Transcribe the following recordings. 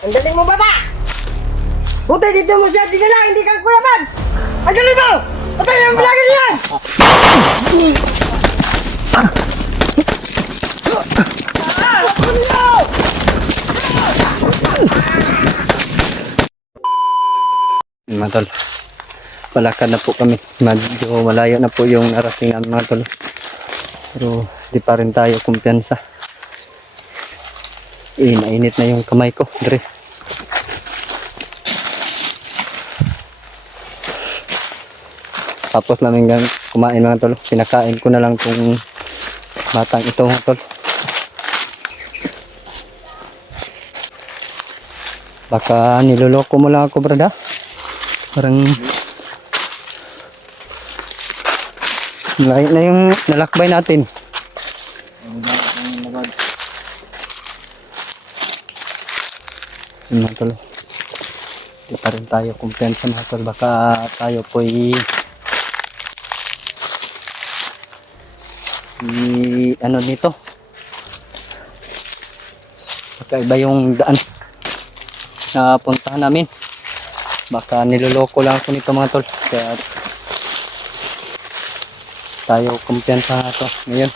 Ang galing mo, bata! Buti dito mo siya dinala, hindi ka Kuya Mads! Ang galing mo! Patay ang vlogger yan! Mga tol, palakad na po kami. Medyo malayo na po yung naratingan mga tol. Pero di pa rin tayo kumpiyansa. Nainit na yung kamay ko. Dre. Tapos namin kumain mga tol. Pinakain ko na lang tong batang ito mga tol. Baka niloloko mo lang ako, brada. Parang layo na yung nalakbay natin. Mga tol, di pa rin tayo kumpiyansa mga tol. Baka tayo po'y ano dito, baka iba yung daan na puntahan namin. Baka niloloko lang ako nito mga tol. Kaya tayo kumpiyansa nga to ngayon.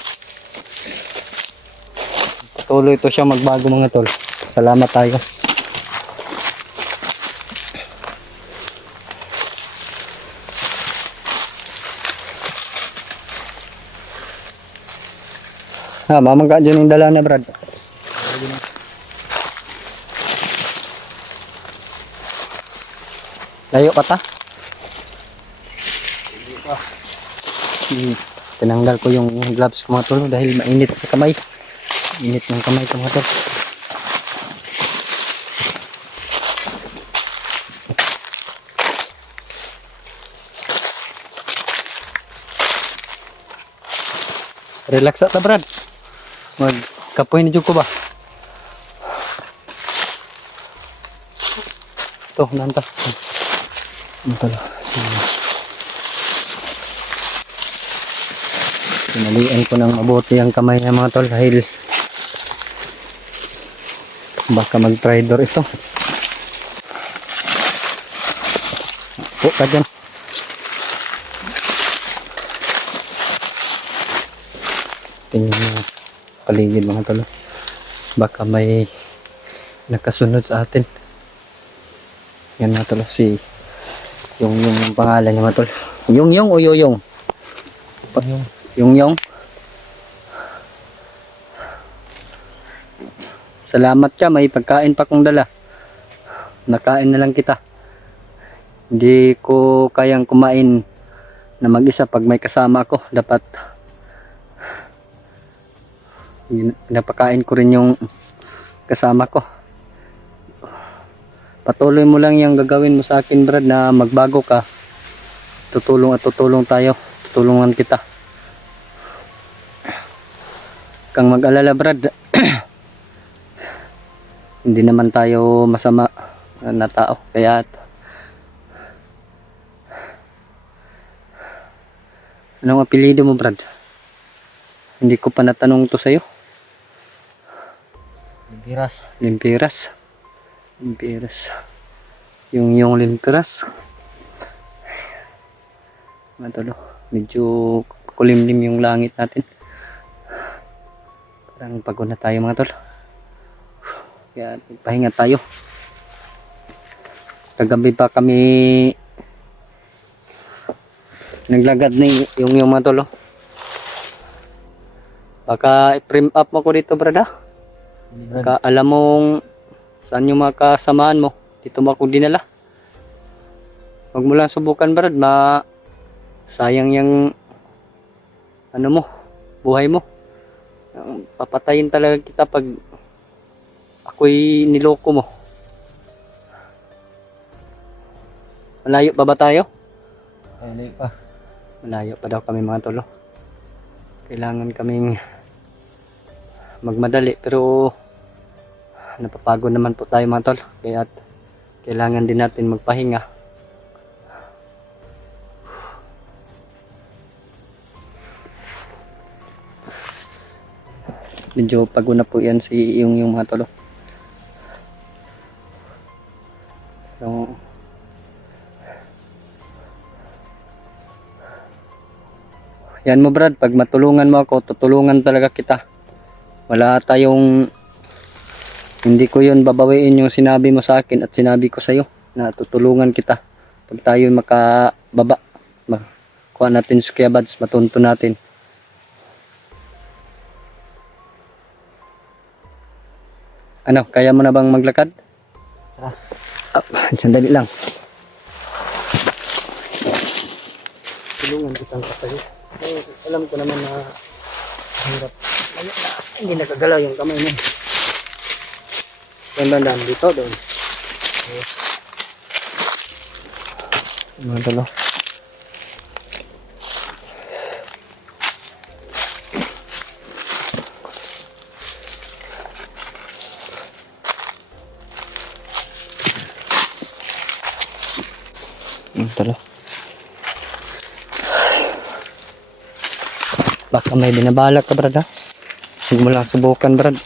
Patuloy ito siya magbago mga tol. Salamat tayo. Mamangga dyan yung dala na Brad. Layo pa ta? Tinanggal ko yung gloves ko mga tol dahil mainit sa kamay. Init ng kamay ko mga tol. Relax ta Brad. Magkapoy na dyan ko ba? Ito, nanta. Ito lang. Pinalian ko ng mabuti ang kamay niya mga tol dahil baka mag-tridor ito. Po ka dyan. Tingnan mo paligid mga tol. Baka may nakasunod sa atin. Yan mga tol, si yung pangalan niya mga tol. Yung o yoyong? Yung. Salamat ka, may pagkain pa kong dala. Nakain na lang kita. Hindi ko kayang kumain na mag-isa pag may kasama ako. Dapat pinapakain ko rin yung kasama ko. Patuloy mo lang yung gagawin mo sa akin Brad na magbago ka. Tutulong at tutulong tayo. Tutulungan kita. Kang mag-alala Brad. Hindi naman tayo masama na tao. Kaya anong apelyido mo Brad? Hindi ko pa natanong to sa'yo. Limpiras. Yung limpiras. Matalo. Medyo kulimlim yung langit natin. Parang pagod na tayo mga tol. Kaya pahinga tayo. Kagabi pa kami naglagad ni yung mga tol. Baka i-frame up mo ko dito brada. Baka alam mong saan yung mga kasamahan mo. Dito mo ako dinala. Huwag mo lang subukan brad. Sayang yung ano mo, buhay mo. Papatayin talaga kita pag ako'y niloko mo. Malayo pa ba tayo? Malayo pa. Malayo pa daw kami mga tolo. Kailangan kaming magmadali pero napapagod naman po tayo mga tol. Kaya kailangan din natin magpahinga. Medyo pagod na po yan si yung mga tolo. So, yan mo Brad, pag matulungan mo ako, tutulungan talaga kita. Wala tayong, hindi ko yun babawiin yung sinabi mo sa akin at sinabi ko sa'yo na tutulungan kita. Pag tayo makababa, kuha natin sa Kuya Bads, matunto natin. Ano, kaya mo na bang maglakad? Sandali lang. Tulungan kitang kapatid. Alam ko naman na hirap. Hindi nakagalaw yung kamay mo. Dandan dito, doon. Mga dalaw. Talo. Baka may binabalak ka, Brad, ha? Huwag mo lang subukan, Brad.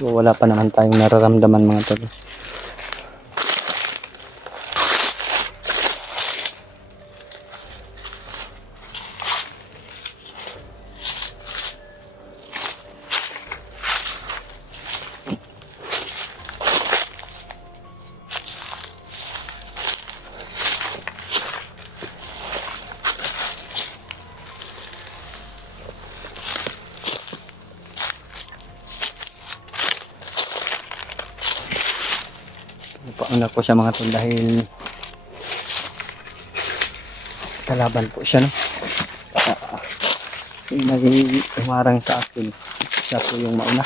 Wala pa naman tayong nararamdaman, mga talo. Pauna ko siya mga tol dahil kalaban po siya, no? Naging umarang sa akin, siya po yung mauna.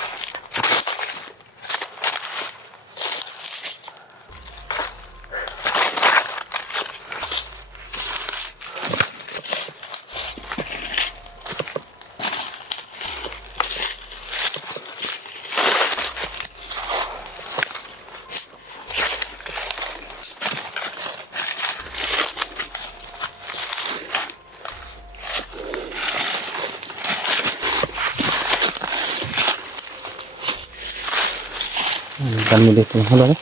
Ang dami dito ng halo, no?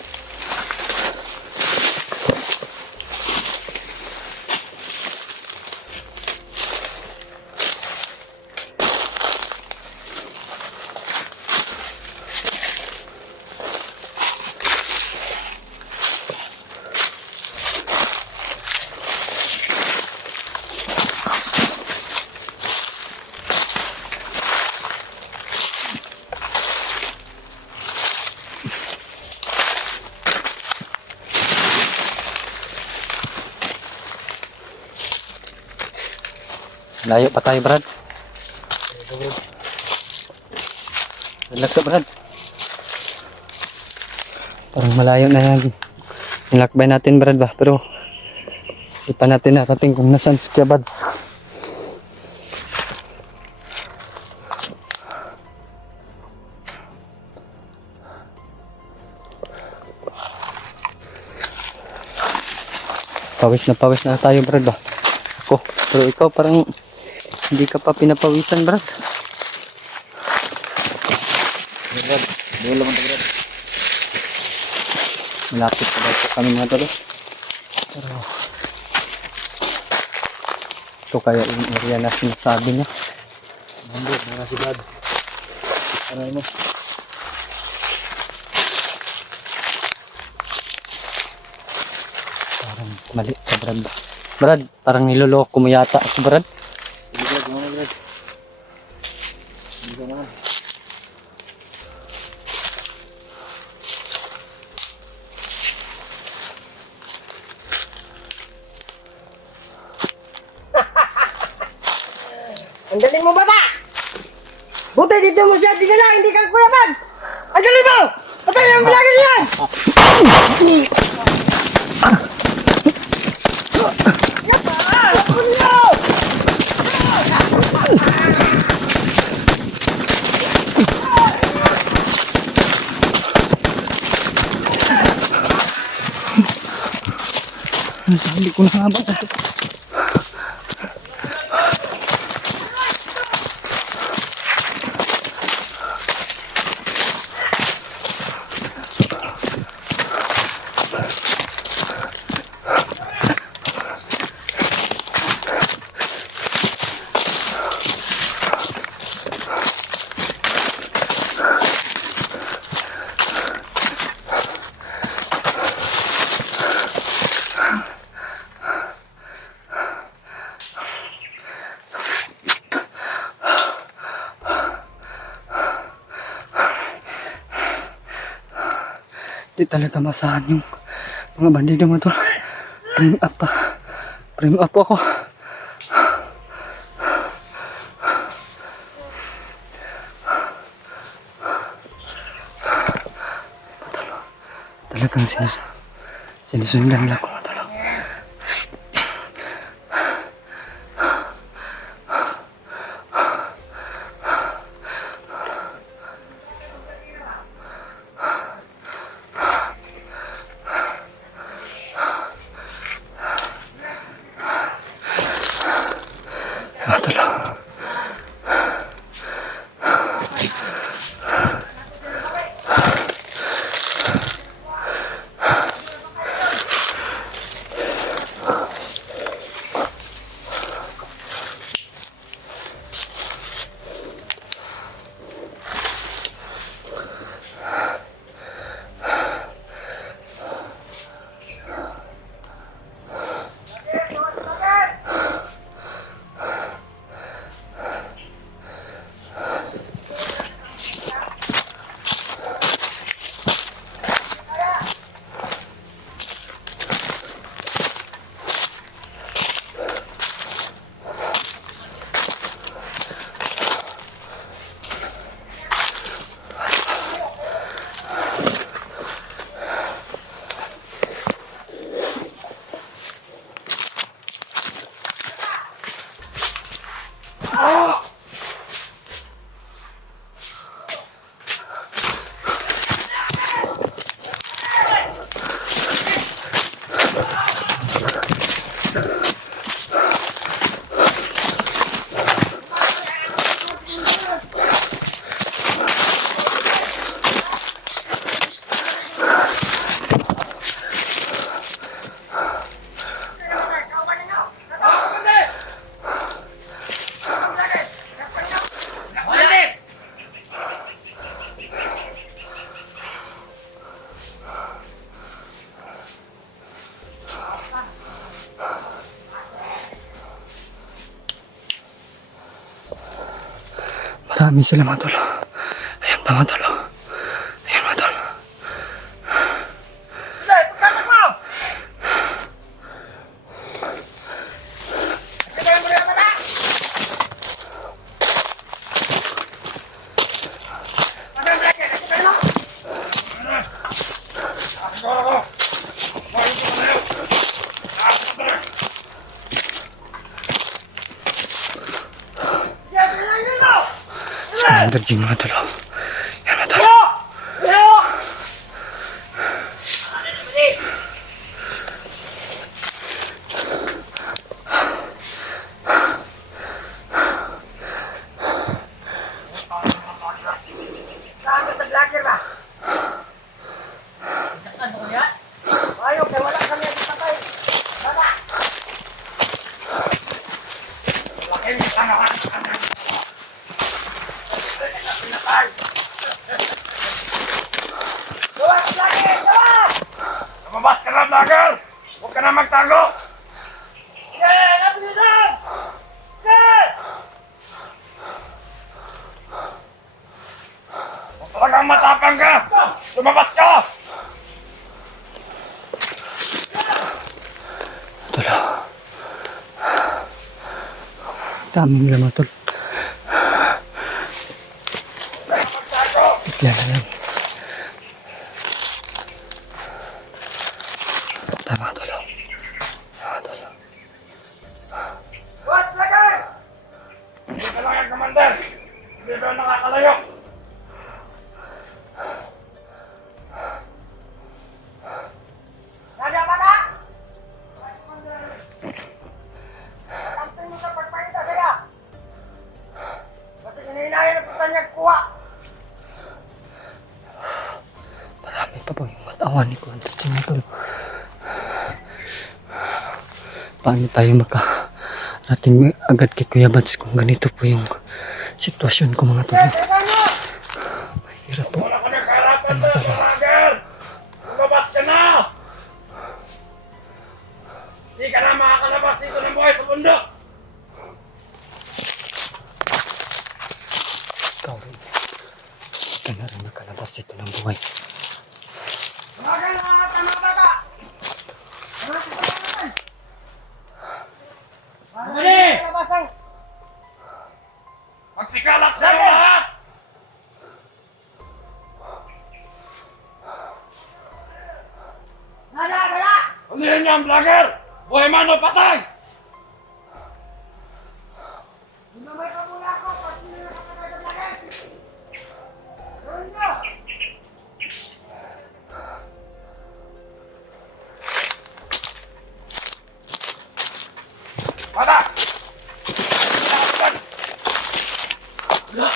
Layo pa tayo, Brad. Relax ka, Brad. Parang malayo na yan. Nilakbay natin, Brad, ba? Pero di pa natin narating kung nasaan si Kuya Bads. Pawis na tayo, Brad, ba? Ako, pero ikaw parang hindi ka pa pinapawisan, Brad. Brad, doon lang ito, Brad. Malapit pa daw po kami mga tolo. Pero ito kaya yung area na sinasabi niya. Bundok, mga si Brad. Aray mo. Parang mali ka, Brad. Brad, parang niloloko mo yata ako, Brad. Hindi, Brad. Gano'n, Brad. Hindi ka naman. Ang galing mo, bata! Buti dito mo siya dinala, hindi ka Kuya Bads! Ang galing mo! Patay ang vlogger yan! Nasabi ko na habang ito. Di talaga masahan yung mga bandido mo tol. Frame up pa. Frame up ako. Talagang sinusundan nila ako mga tol. Mga tol. Maraming sila mga tol. Ayan pa mga tol. Ayan mga tol. Hey, pagkasak mo! Tignan mo na yung mata! Pasok yung bracket! Tignan mo! Commander Jing mga tol. Ayan mga tol. Saan ka sa vlogger ba? Ayaw, kaya wala kami ang patay. Bata! Gawas, vlogger! Gawas! Lumabas ka na, vlogger! Huwag ka na magtago! Kung talagang matapang ka, lumabas ka! Tol. Daming nila mga tol. Bigla na lang. Tama tol. Tama tol. Gawas, vlogger! Hindi ka lang yan, Commander! Hindi ka nakakalayo! Nada, bata! Pagkampin mo sa pagpahita saya! Basta hinihinayan ang puta niya kuha! Marami pa po yung katawan ni Commander Jing mga tol. Paano tayo makarating agad kay Kuya Bads kung ganito po yung sitwasyon ko mga tol. Tignan mo! Mahirap po. Wala ka na kaharapan na, vlogger! Lumabas ka na! Hindi ka na makakalabas dito ng buhay sa bundok! Ikaw rin. Hindi ka na rin makalabas ito ng buhay. Tawagan na lahat ng mga bata! Mga kasalanan! Bumili! Kalabasang! Magsikalat kayo lahat! Nada! Nada! Hulihin niyo ang vlogger! Buhay man o patay! May kabula ako pag sino nakapatay sa lahat! Gawin niyo! Bata! Nada!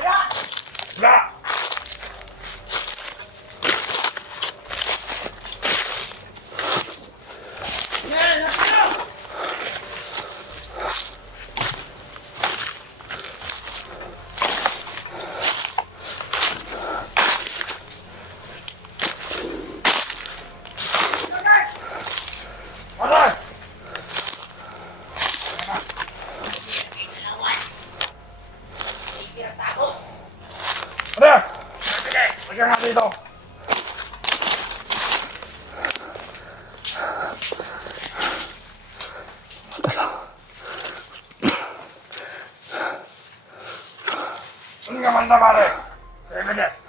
Nada! Bra! Patay! Ano? Sige, lagyan nga dito. Ano nga man na pare? Sige, sige.